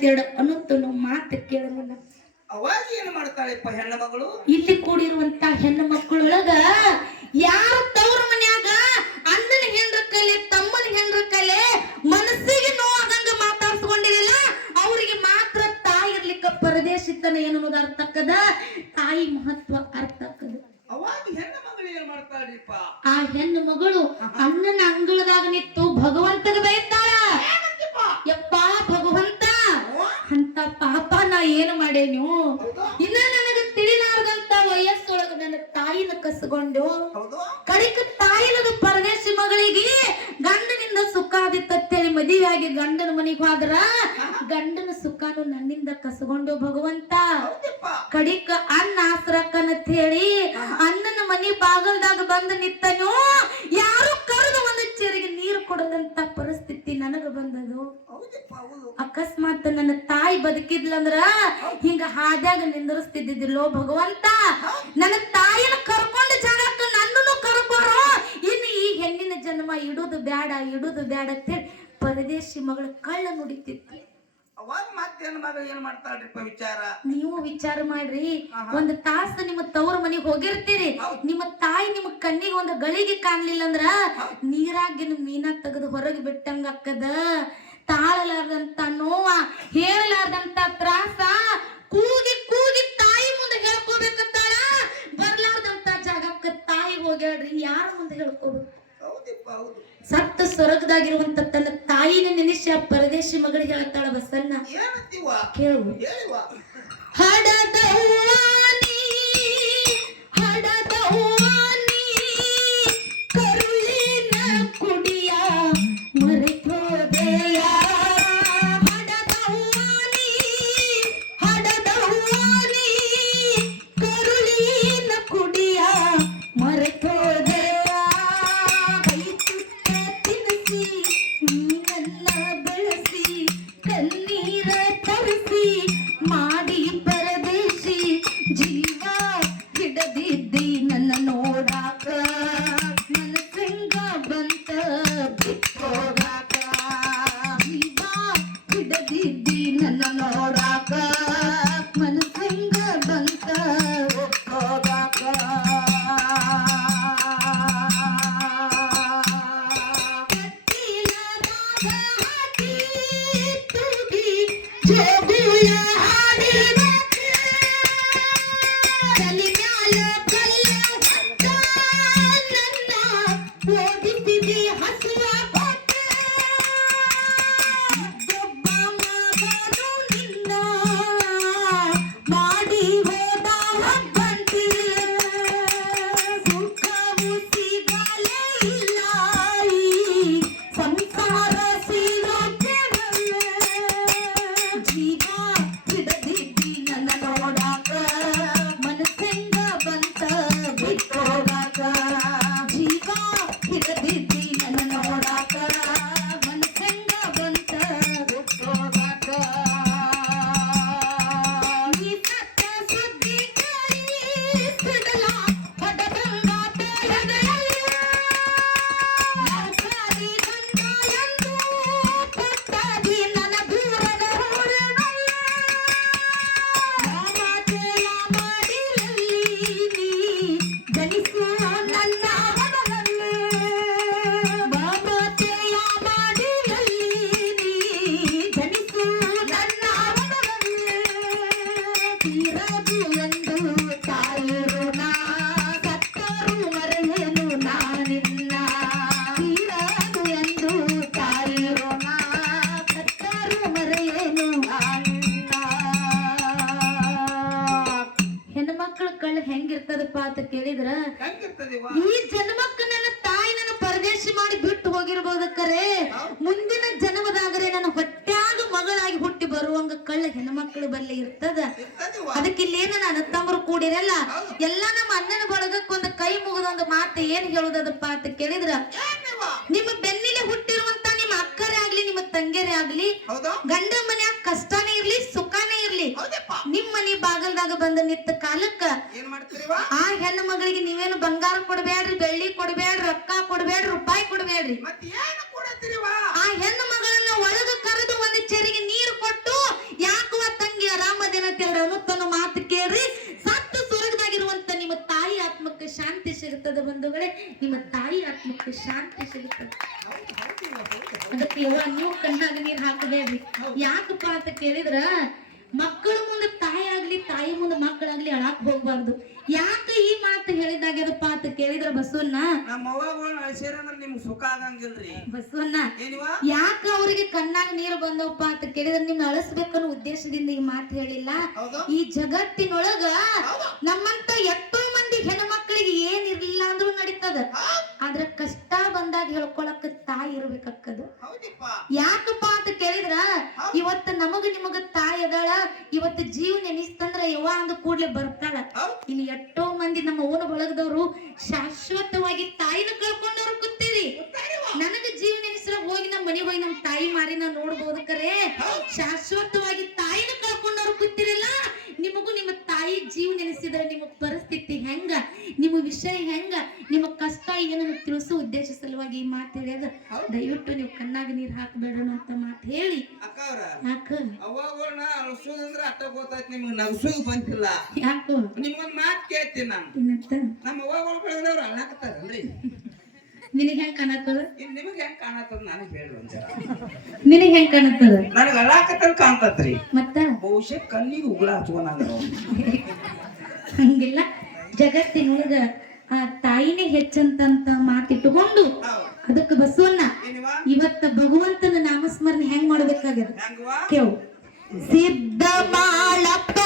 ಹೇಳ್ತೇಳ ಅನ್ನೋದು ಮಾತು ಕೇಳಲಿಲ್ಲ. ಅವಾಗ ಏನು ಮಾಡ್ತಾಳೆಪ್ಪ ಹೆಣ್ಣು ಮಗಳು? ಇಲ್ಲಿ ಕೂಡಿರುವಂತ ಹೆಣ್ಣು ಮಕ್ಕಳೊಳಗ ಯಾರ ತವ್ರ ಮನ್ಯಾಗ ಅಣ್ಣನ ಹೆಂಡ್ರ ಕಲೆ ತಮ್ಮನ ಹೆಂಡ್ರ ಕಲೆ ಮನಸ್ಸಿಗೆ ನೋವಾಗಂಗ ಮಾತಾಡ್ಸ್ಕೊಂಡಿರಲ್ಲ ಅವ್ರಿಗೆ ಮಾತ್ರ ತಾಯಿ ಇರ್ಲಿಕ್ಕ ಪರದೇಶಿತನ ಏನನ್ನೋದು ಅರ್ಥ ಆಕ್ಕದ, ತಾಯಿ ಮಹತ್ವ ಅರ್ಥ ಆಕ್ಕದ. ಅವಾಗ ಹೆಣ್ಣು ಮಗಳು ಏನ್ ಮಾಡ್ತಾಳ್ರಿಪ್ಪ? ಆ ಹೆಣ್ಣು ಮಗಳು ಅಣ್ಣನ ಅಂಗಳದಾಗ ನಿಂತು ಭಗವಂತನ ಬೈತಾಳ, ಯಪ್ಪ ಭಗವಂತ ಅಂತ ಪಾಪ ನಾ ಏನು ಮಾಡೇನು, ಇನ್ನ ನನಗ ತಿಳಿಲಾರ್ದಂತ ವಯಸ್ಸೊಳಗ ನನ್ನ ತಾಯಿನ ಕಸ್ಕೊಂಡು ಕಡಿಕ ತಾಯಿನದು ಪರದೇಶಿ ಮಗಳಿಗೆ ಗಂಡನಿಂದ ಸುಖ ಆದಿತ್ತೇಳಿ ಮದುವೆಯಾಗಿ ಗಂಡನ ಮನೆಗೆ ಹೋದ್ರ ಗಂಡನ ಸುಖನು ನನ್ನಿಂದ ಕಸ್ಕೊಂಡು ಭಗವಂತ ಕಡಿಕ ಅನ್ನ ಆಸರಕ್ಕನಂತ ಹೇಳಿ ಅಣ್ಣನ ಮನಿ ಬಾಗಲ್ದಾಗ ಬಂದು ನಿತ್ತನು, ಯಾರು ಕರೆದು ಒಂದು ಚೇರಿಗೆ ನೀರು ಕೊಡದಂತ ಪರಿಸ್ಥಿತಿ ನನಗ ಬಂದದು. ಅಕಸ್ಮಾತ್ ನನ್ನ ತಾಯಿ ಬದುಕಿದ್ಲಂದ್ರ ಹಿಂಗ ಹಾದ್ಯಾಗ ನಿಂದರಿಸ್ತಿದ್ದಿಲ್ಲೋ ಭಗವಂತ, ನನ್ನ ತಾಯಿನ ಕರ್ಕೊಂಡ ಜಾಗಕ್ಕ ನನ್ನನ್ನು ಕರ್ಕೋರು, ಇನ್ನು ಈ ಹೆಣ್ಣಿನ ಜನ್ಮ ಇಡುದು ಬ್ಯಾಡ ಅಂತೇಳಿ ಪರದೇಶಿ ಮಗಳ ಕಳ್ಳ ನುಡಿತಿತ್ತು. ಅವಾಗ ಮತ್ತೇನು ಮಗ ಏನ್ ಮಾಡ್ತಾಳ್ರಿಪ್ಪ ವಿಚಾರ? ನೀವು ವಿಚಾರ ಮಾಡ್ರಿ, ಒಂದು ತಾಸು ನಿಮ್ಮ ತವ್ರ ಮನೆಗೆ ಹೋಗಿರ್ತೀರಿ, ನಿಮ್ಮ ತಾಯಿ ನಿಮ್ಮ ಕಣ್ಣಿಗೆ ಒಂದು ಗಳಿಗೆ ಕಾಣ್ಲಿಲ್ಲ ಅಂದ್ರ ನೀರಾಗಿನ ಮೀನ ತೆಗೆದು ಹೊರಗೆ ಬಿಟ್ಟಂಗ ಅಕ್ಕದ. ತಾಳಲಾರ್ದಂತ ನೋವ, ಹೇಳಲಾರ್ದಂತ ತ್ರಾಸ ಕೂಗಿ ಕೂಗಿ ತಾಯಿ ಮುಂದೆ ಹೇಳ್ಕೋಬೇಕಂತಾಳ, ಬರ್ಲಾರ್ದಂತ ಜಾಗಕ್ಕ ತಾಯಿ ಹೋಗ್ಯಾಡ್ರಿ ಯಾರ ಮುಂದೆ ಹೇಳ್ಕೋಬೇಕು? ಸತ್ತ ಸ್ವರ್ಗದಾಗಿರುವಂತ ತನ್ನ ತಾಯಿನ ನೆನೆಸಿ ಆ ಪರದೇಶಿ ಮಗಳಿಗೆ ಹೇಳ್ತಾಳ ಬಸಣ್ಣ, ಕೇಳು. ಹಡದವ್ವಾನಿ ಹಡದವ್ವಾನಿ ಕರುಳಿನ ಕುಡಿಯ ಮರೆತೋದೆಯ, ಹಡದವ್ವಾನಿ ಹಡದವ್ವಾನಿ ಕರುಳಿನ ಕುಡಿಯ ಮರೆತೋದೆಯ, ನೀನನ್ನ ಬೆಳೆಸಿ ಕಣ್ಣೀರ ತರಿಸಿ ಮಾಡಿ ಪರದೇಶಿ ಜೀವ ಹಿಡದಿದ್ದಿ ನನ್ನ ನೋಡಾಕ, ನನ್ನ ಸಂಗ ಬಂತ ಬಿಟ್ಟೋಗಾಕ, ಜೀವ ಹಿಡದಿದ್ದಿ ನನ್ನ ನೋಡಾಕ, ಮನಸ್ಸಂಗ ಬಂತ ಹೋಗಾಕ. ಹೆಂಗಿರ್ತದಪ್ಪ ಅಂತ ಕೇಳಿದ್ರ, ಈ ಜನ್ಮಕ್ಕ ನನ್ನ ತಾಯಿ ನನ್ನ ಪರದೇಶಿ ಮಾಡಿ ಬಿಟ್ಟು ಹೋಗಿರ್ಬೋದಕ್ಕರೆ ಮುಂದಿನ ಜನ್ಮದಾಗರೆ ನನ್ನ ಹೊಟ್ಟ್ಯಾಗ ಮಗಳಾಗಿ ಹುಟ್ಟಿ ಬರುವಂಗ ಕಳ್ಳ ಹೆಣ್ಮಕ್ಳು ಬಲ್ಲಿ ಇರ್ತದ. ಅದಕ್ಕೆ ಇಲ್ಲೇನ ನನ್ನ ತಮ್ಮರು ಕೂಡಿರಲ್ಲ, ಎಲ್ಲಾ ನಮ್ಮ ಅಣ್ಣನ ಬಳಗಕ್ಕೊಂದು ಕೈ ಮುಗಿದೊಂದು ಮಾತು ಏನ್ ಹೇಳುದಪ್ಪ ಅಂತ ಕೇಳಿದ್ರ, ನಿಮ್ಮ ಬೆನ್ನಿಲೆ ಹುಟ್ಟಿರುವಂತ ನಿಮ್ಮ ಅಕ್ಕರೇ ಆಗ್ಲಿ ನಿಮ್ಮ ತಂಗಿಯರೇ ಆಗ್ಲಿ ಗಂಡ ಮನ್ಯಾಗ ಕಷ್ಟನೇ ಇರ್ಲಿ ಸುಖನೇ ಇರ್ಲಿ, ನಿಮ್ ಮನಿ ಬಾಗಲ್ದಾಗ ಬಂದ ನಿತ್ತ ಕಾಲಕ್ಕ ಆ ಹೆಣ್ಣು ಮಗಳಿಗೆ ನೀವೇನು ಬಂಗಾರ ಕೊಡ್ಬೇಡ್ರಿ, ಬೆಳ್ಳಿ ಕೊಡ್ಬೇಡ್ರಿ, ರೊಕ್ಕ ಕೊಡ್ಬೇಡ್ರಿ, ರೂಪಾಯಿ ಕೊಡ್ಬೇಡ್ರಿ, ಆ ಹೆಣ್ಣು ಮಗಳನ್ನ ಒಳಗ ಕರೆದು ಒಂದು ಚೆರಿಗೆ ನೀರು ಕೊಟ್ಟು ನಿಮ್ಮ ತಾಯಿ ಆತ್ಮಕ್ಕೆ ಶಾಂತಿ ಸಿಗುತ್ತದೆ. ಅದಕ್ಕೆ ಯವ್ವ ನೀವು ಕಣ್ಣಾಗ ನೀರ್ ಹಾಕಬೇಡ್ರಿ. ಯಾಕಪ್ಪ ಅಂತ ಕೇಳಿದ್ರ ಮಕ್ಕಳ ಮುಂದೆ ತಾಯಿ ಆಗ್ಲಿ ತಾಯಿ ಮುಂದೆ ಮಕ್ಕಳಾಗ್ಲಿ ಅಳಾಕ್ ಹೋಗ್ಬಾರ್ದು. ಯಾಕೆ ಈ ಮಾತು ಹೇಳಿದಾಗ್ಯದಪ್ಪ ಅಂತ ಕೇಳಿದ್ರ ಬಸವಣ್ಣ, ನಮ್ಮ ಅವ್ವಗಳನ್ನ ಅಳಿಸ್ಯಾರಂದ್ರ ನಿಮ್ಗೆ ಸುಖ ಆಗಂಗಿಲ್ರಿ. ಬಸವಣ್ಣ ಏನಿವ ಯಾಕ ಅವ್ರಿಗೆ ಕಣ್ಣಾಗ ನೀರು ಬಂದವಪ್ಪ ಅಂತ ಕೇಳಿದ್ರೆ ನಿಮ್ಗೆ ಅಳಿಸ್ಬೇಕನ್ನೋ ಉದ್ದೇಶದಿಂದ ಈ ಮಾತು ಹೇಳಿಲ್ಲ. ಈ ಜಗತ್ತಿನೊಳಗ ನಮ್ಮಂತ ಎಷ್ಟೋ ಮಂದಿ ಹೆಣ್ಮಕ್ಳಿಗೆ ಏನಿರ್ಲಿಲ್ಲ ಅಂದ್ರೂ ನಡೀತದ. ಆದ್ರ ಕಷ್ಟ ಬಂದಾಗ ಹೇಳ್ಕೊಳಕ್ ತಾಯಿ ಇರ್ಬೇಕಕ್ಕದ. ಯಾಕಪ್ಪ ಅಂತ ಕೇಳಿದ್ರ ಇವತ್ತು ನಮಗ ನಿಮಗ ತಾಯಿ ಅದಾಳ. ಇವತ್ತು ಜೀವ ನೆನಿಸ್ತಂದ್ರ ಯವ್ವ ಅಂದ ಕೂಡ್ಲೆ ಬರ್ತಾಳ. ಇನ್ನು ಎಷ್ಟೋ ಮಂದಿ ನಮ್ಮ ಓನ ಬಳಗದವ್ರು ಶಾಶ್ವತವಾಗಿ ತಾಯಿನ ಕಳ್ಕೊಂಡವ್ರು ಕೂತೀರಿ. ನನಗ ಜೀವ ನೆನೆಸ್ರ ಹೋಗಿ ನಮ್ಮ ಮನೆಗೆ ಹೋಗಿ ನಮ್ಮ ತಾಯಿ ಮಾರಿ ನಾ ನೋಡ್ಬೋದು. ಕರೆ ಶಾಶ್ವತವಾಗಿ ತಾಯಿನ ಕಳ್ಕೊಂಡವ್ರು ಕೂತಿರಲ್ಲ. ನಿಮಗೂ ನಿಮ್ಮ ತಾಯಿ ಜೀವ ನೆನೆಸಿದ್ರೆ ನಿಮ್ಮ ಪರಿಸ್ಥಿತಿ ಹೆಂಗ, ನಿಮ್ಮ ವಿಷಯ ಹೆಂಗ, ನಿಮ್ಮ ಕಷ್ಟ ಏನನ್ನು ತಿಳಿಸೋ ಉದ್ದೇಶ ಸಲುವಾಗಿ ಈ ಮಾತು ಹೇಳ್ಯದ. ದಯವಿಟ್ಟು ನೀವು ಕಣ್ಣಾಗ ನೀರ್ ಹಾಕಬೇಡಣ ಅಂತ ಮಾತು ಹೇಳಿ. ಅಕ್ಕವ್ರ ಯಾಕ ಅವ್ವಗಳನ್ನ ಅಳಿಸೋದಂದ್ರ ಅಟ್ಟ ಗೊತ್ತಾಯ್ತು, ನಿಮ್ಗೆ ನಗಸೋದು ಬಂತಿಲ್ಲ. ಯಾಕ ನಿಮ್ಗೊಂದ್ ಮಾತು ಕೇಳ್ತೀನಿ ನಾನು. ಏನಂತ ನಮ್ಮ ಅವ್ವಗಳು ಬೆಳೆದವ್ರು ಅಳಾಕತ್ತಾರಲ್ರಿ, ನಿನಗೆ ಹೆಂಗ್ ಕಾಣತ್ತದ? ಇನ್ ನಿಮ್ಗೆ ಹೆಂಗ್ ಕಾಣತ್ತದ ನನಗೆ ಹೇಳಿ ಒಂದ್ಸಲ. ನಿನಗೆ ಹೆಂಗ್ ಕಾಣತ್ತದ? ನನಗೆ ಅಳಾಕತ್ತಲ್ ಕಾಣ್ತತ್ರಿ. ಮತ್ತ ಬಹುಶಃ ಕಣ್ಣಿಗೆ ಉಗುಳ ಹಚ್ಕೊಂಡ ಹಂಗಿಲ್ಲ. ಜಗತ್ತಿನೊಳಗ ಆ ತಾಯಿನೇ ಹೆಚ್ಚಂತ ಮಾತಿಟ್ಟುಕೊಂಡು ಅದಕ್ಕೆ ಬಸವಣ್ಣ ಇವತ್ತ ಭಗವಂತನ ನಾಮಸ್ಮರಣೆ ಹೆಂಗ್ ಮಾಡ್ಬೇಕಾಗ್ಯದ ಹೆಂಗವಾ ಕೇವು. ಸಿದ್ಧ ಬಾಳಪ್ಪ